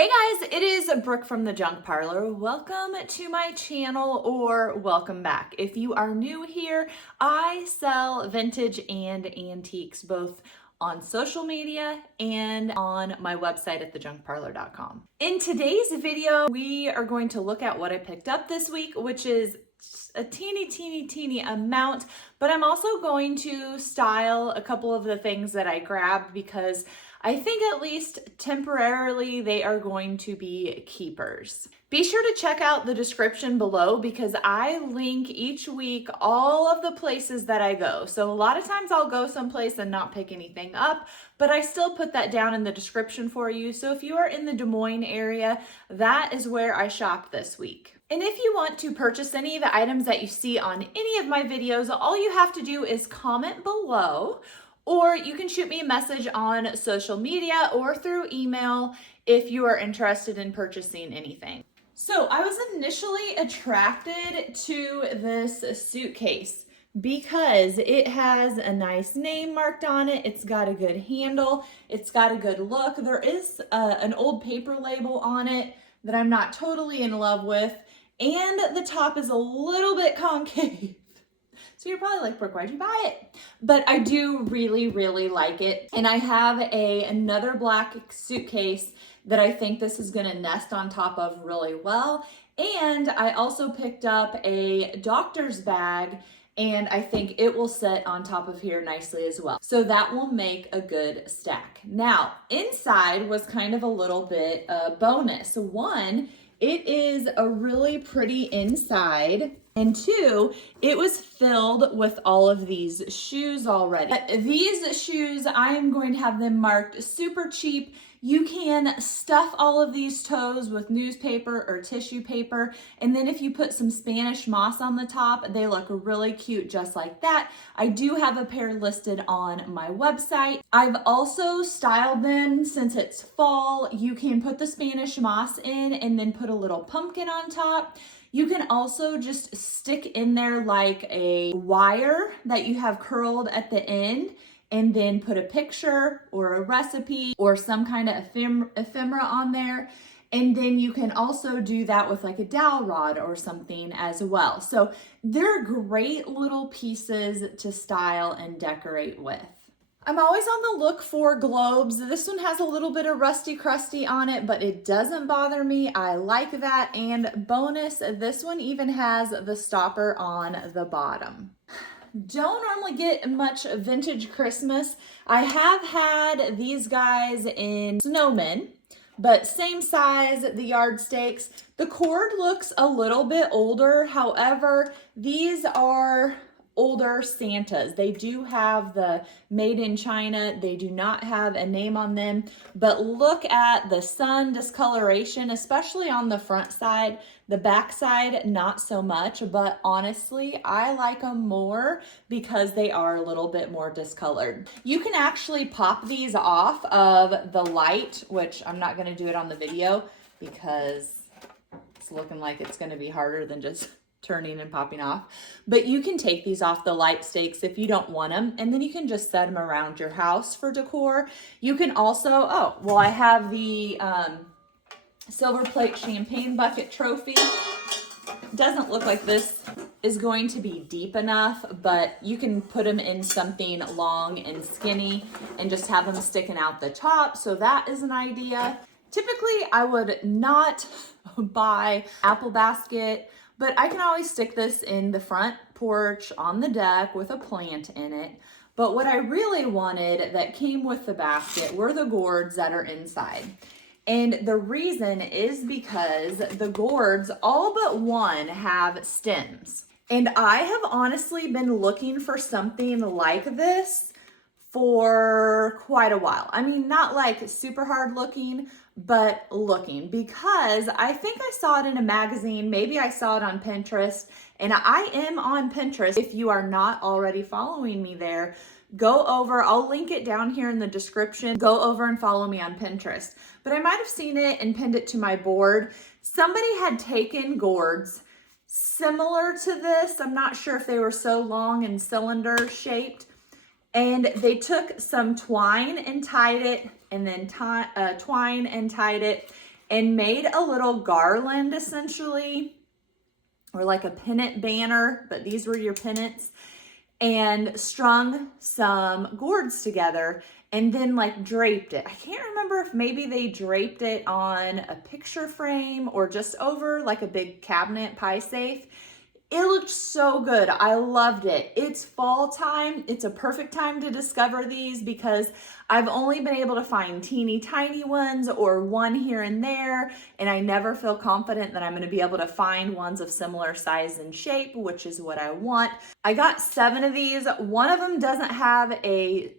Hey guys, it is Brooke from the Junk Parlor. Welcome to my channel, or welcome back. If you are new here, I sell vintage and antiques both on social media and on my website at thejunkparlor.com. In today's video, we are going to look at what I picked up this week, which is a teeny amount, but I'm also going to style a couple of the things that I grabbed because I think at least temporarily they are going to be keepers. Be sure to check out the description below because I link each week all of the places that I go. So a lot of times I'll go someplace and not pick anything up, but I still put that down in the description for you. So if you are in the Des Moines area, that is where I shop this week. And if you want to purchase any of the items that you see on any of my videos, all you have to do is comment below, or you can shoot me a message on social media or through email if you are interested in purchasing anything. So I was initially attracted to this suitcase because it has a nice name marked on it. It's got a good handle. It's got a good look. There is an old paper label on it that I'm not totally in love with. And the top is a little bit concave. So you're probably like, Brooke, why'd you buy it? But I do really like it. And I have another black suitcase that I think this is gonna nest on top of really well. And I also picked up a doctor's bag and I think it will sit on top of here nicely as well. So that will make a good stack. Now, inside was kind of a little bit bonus. One, it is a really pretty inside. And two, it was filled with all of these shoes already. These shoes, I am going to have them marked super cheap. You can stuff all of these toes with newspaper or tissue paper. And then if you put some Spanish moss on the top, they look really cute just like that. I do have a pair listed on my website. I've also styled them since it's fall. You can put the Spanish moss in and then put a little pumpkin on top. You can also just stick in there like a wire that you have curled at the end and then put a picture or a recipe or some kind of ephemera on there. And then you can also do that with like a dowel rod or something as well. So they're great little pieces to style and decorate with. I'm always on the look for globes. This one has a little bit of rusty crusty on it, but it doesn't bother me. I like that. And bonus, this one even has the stopper on the bottom. Don't normally get much vintage Christmas. I have had these guys in snowmen, but same size, the yardsticks. The cord looks a little bit older. However, these are older Santas. They do have the made in China. They do not have a name on them, but look at the sun discoloration, especially on the front side. The back side, not so much, but honestly, I like them more because they are a little bit more discolored. You can actually pop these off of the light, which I'm not gonna do it on the video because it's looking like it's gonna be harder than just turning and popping off. But you can take these off the light stakes if you don't want them, and then you can just set them around your house for decor. You can also, I have the silver plate champagne bucket trophy. Doesn't look like this is going to be deep enough, but you can put them in something long and skinny and just have them sticking out the top. So that is an idea. Typically, I would not buy apple basket, but I can always stick this in the front porch on the deck with a plant in it. But what I really wanted that came with the basket were the gourds that are inside. And the reason is because the gourds, all but one, have stems. And I have honestly been looking for something like this for quite a while. I mean, not like super hard looking, but looking, because I think I saw it in a magazine. Maybe I saw it on Pinterest, and I am on Pinterest. If you are not already following me there, go over, I'll link it down here in the description. Go over and follow me on Pinterest. But I might have seen it and pinned it to my board. Somebody had taken gourds similar to this. I'm not sure if they were so long and cylinder shaped. And they took some twine and tied it, and then twine and tied it, and made a little garland essentially, or like a pennant banner, but these were your pennants, and strung some gourds together and then like draped it. I can't remember if maybe they draped it on a picture frame or just over like a big cabinet pie safe. It looked so good. I loved it. It's fall time. It's a perfect time to discover these because I've only been able to find teeny tiny ones or one here and there, and I never feel confident that I'm going to be able to find ones of similar size and shape, which is what I want. I got 7 of these. One of them doesn't have a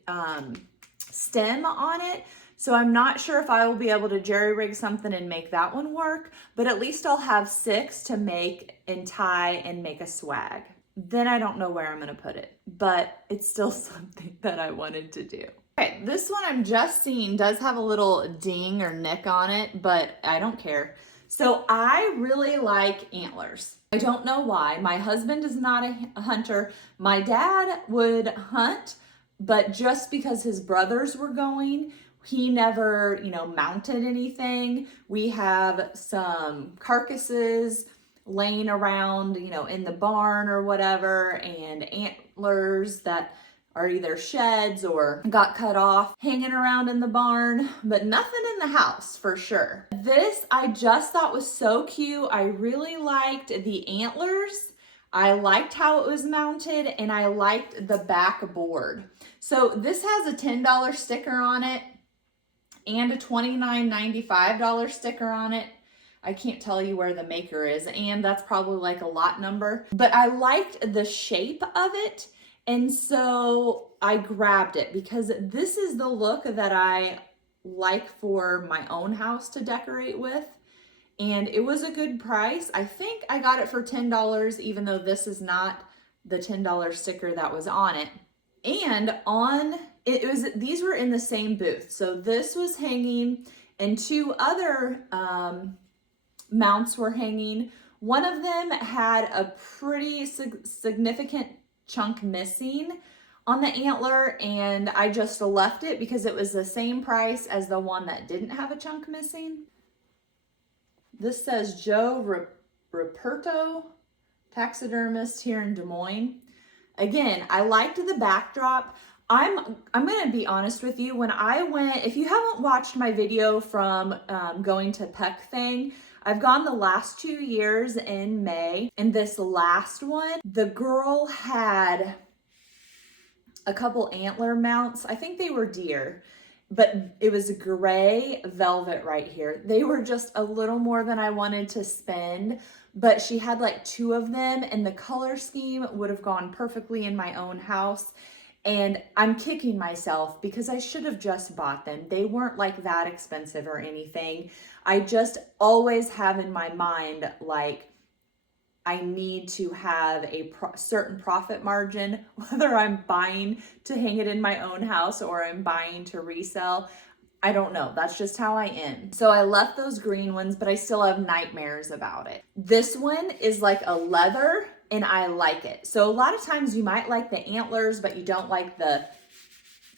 stem on it, so I'm not sure if I will be able to jerry rig something and make that one work, but at least I'll have 6 to make and tie and make a swag. Then I don't know where I'm gonna put it, but it's still something that I wanted to do. Okay, this one I'm just seeing does have a little ding or nick on it, but I don't care. So I really like antlers. I don't know why. My husband is not a hunter. My dad would hunt, but just because his brothers were going, he never, mounted anything. We have some carcasses laying around, in the barn or whatever, and antlers that are either sheds or got cut off hanging around in the barn, but nothing in the house for sure. This I just thought was so cute. I really liked the antlers. I liked how it was mounted, and I liked the back board. So this has a $10 sticker on it and a $29.95 sticker on it. I can't tell you where the maker is, and that's probably like a lot number, but I liked the shape of it, and so I grabbed it because this is the look that I like for my own house to decorate with, and it was a good price. I think I got it for $10, even though this is not the $10 sticker that was on it. And these were in the same booth. So this was hanging and 2 other mounts were hanging. One of them had a pretty significant chunk missing on the antler, and I just left it because it was the same price as the one that didn't have a chunk missing. This says Joe Ruperto, taxidermist here in Des Moines. Again, I liked the backdrop. I'm going to be honest with you. When I went, if you haven't watched my video from going to Peck Thing, I've gone the last 2 years in May. And this last one, the girl had a couple antler mounts. I think they were deer, but it was gray velvet right here. They were just a little more than I wanted to spend, but she had like 2 of them, and the color scheme would have gone perfectly in my own house. And I'm kicking myself because I should have just bought them. They weren't like that expensive or anything. I just always have in my mind, like, I need to have a certain profit margin, whether I'm buying to hang it in my own house or I'm buying to resell. I don't know. That's just how I am. So I left those green ones, but I still have nightmares about it. This one is like a leather, and I like it. So a lot of times you might like the antlers, but you don't like the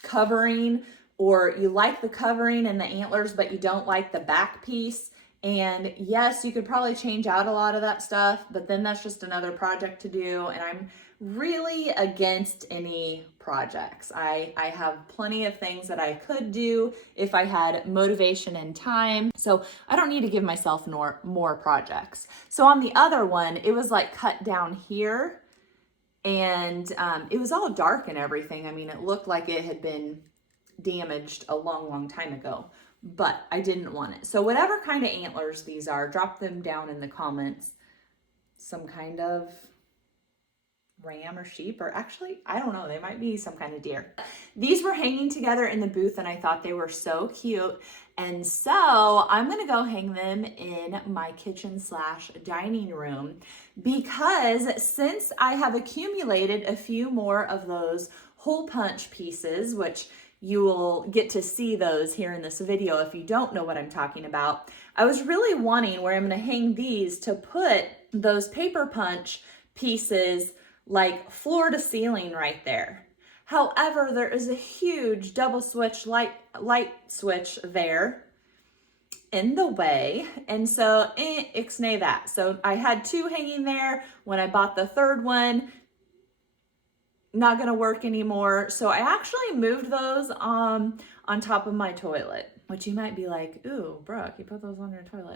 covering, or you like the covering and the antlers, but you don't like the back piece. And yes, you could probably change out a lot of that stuff, but then that's just another project to do. And I'm really against any projects. I have plenty of things that I could do if I had motivation and time. So I don't need to give myself more projects. So on the other one, it was like cut down here, and it was all dark and everything. I mean, it looked like it had been damaged a long time ago, but I didn't want it. So whatever kind of antlers these are, drop them down in the comments. Some kind of ram or sheep, or actually, I don't know, they might be some kind of deer. These were hanging together in the booth, and I thought they were so cute. And so I'm gonna go hang them in my kitchen / dining room, because since I have accumulated a few more of those hole punch pieces, which you will get to see those here in this video if you don't know what I'm talking about, I was really wanting, where I'm gonna hang these, to put those paper punch pieces like floor to ceiling right there. However, there is a huge double switch light switch there, in the way. And so, ixnay that. So I had 2 hanging there. When I bought the 3rd one, not gonna work anymore. So I actually moved those on top of my toilet, which you might be like, ooh, Brooke, you put those on your toilet.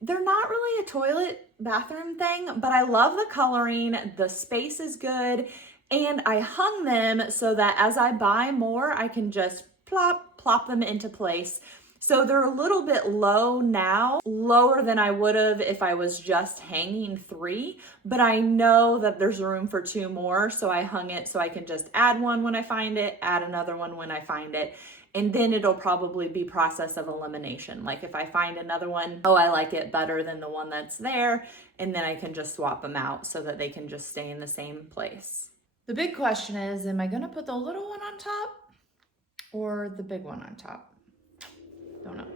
They're not really a toilet bathroom thing, but I love the coloring. The space is good. And I hung them so that as I buy more, I can just plop them into place. So they're a little bit low now, lower than I would have if I was just hanging 3, but I know that there's room for 2 more. So I hung it so I can just add one when I find it, add another one when I find it. And then it'll probably be process of elimination. Like if I find another one, oh, I like it better than the one that's there. And then I can just swap them out so that they can just stay in the same place. The big question is, am I gonna put the little one on top or the big one on top? Don't know.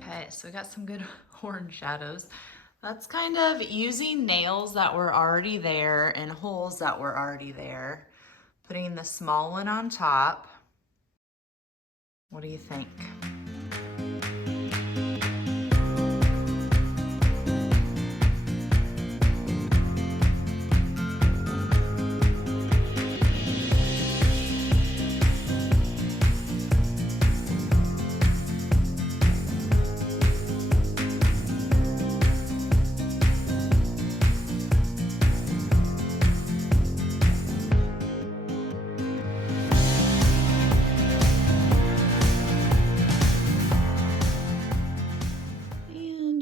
Okay, so we got some good orange shadows. That's kind of using nails that were already there and holes that were already there. Putting the small one on top. What do you think?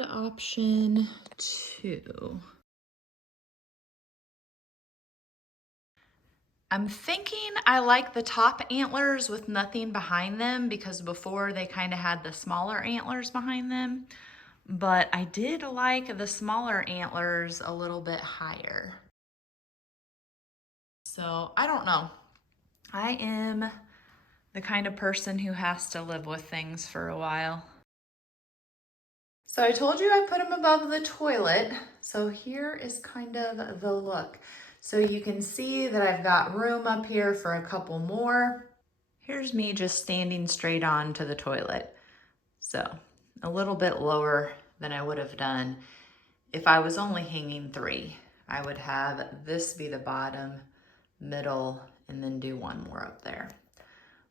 Option 2. I'm thinking I like the top antlers with nothing behind them because before they kind of had the smaller antlers behind them, but I did like the smaller antlers a little bit higher. So I don't know. I am the kind of person who has to live with things for a while. So I told you I put them above the toilet. So here is kind of the look. So you can see that I've got room up here for a couple more. Here's me just standing straight on to the toilet. So a little bit lower than I would have done if I was only hanging 3. I would have this be the bottom, middle, and then do one more up there.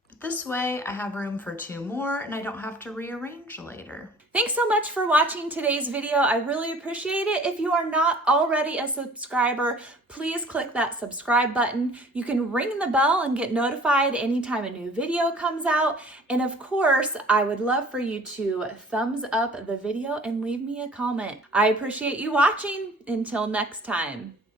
But this way I have room for 2 more and I don't have to rearrange later. Thanks so much for watching today's video. I really appreciate it. If you are not already a subscriber, please click that subscribe button. You can ring the bell and get notified anytime a new video comes out. And of course, I would love for you to thumbs up the video and leave me a comment. I appreciate you watching. Until next time.